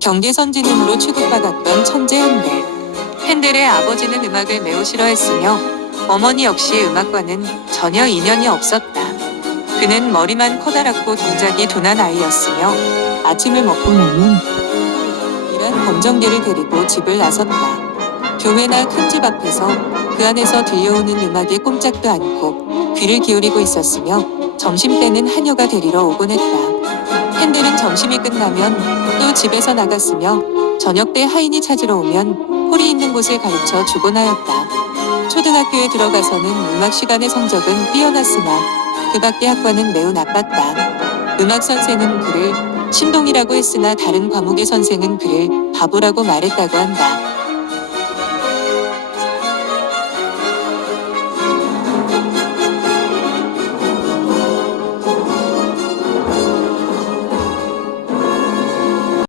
경계 선진음으로 취급받았던 천재 핸델. 핸델의 아버지는 음악을 매우 싫어했으며 어머니 역시 음악과는 전혀 인연이 없었다. 그는 머리만 커다랗고 동작이 둔한 아이였으며 아침을 먹고 나면 이란 검정개를 데리고 집을 나섰다. 교회나 큰 집 앞에서 그 안에서 들려오는 음악에 꼼짝도 않고 귀를 기울이고 있었으며 점심 때는 하녀가 데리러 오곤 했다. 핸델은 점심이 끝나면 또 집에서 나갔으며 저녁 때 하인이 찾으러 오면 홀이 있는 곳을 가르쳐 주곤 하였다. 초등학교에 들어가서는 음악 시간의 성적은 뛰어났으나 그 밖의 학과는 매우 나빴다. 음악 선생은 그를 신동이라고 했으나 다른 과목의 선생은 그를 바보라고 말했다고 한다.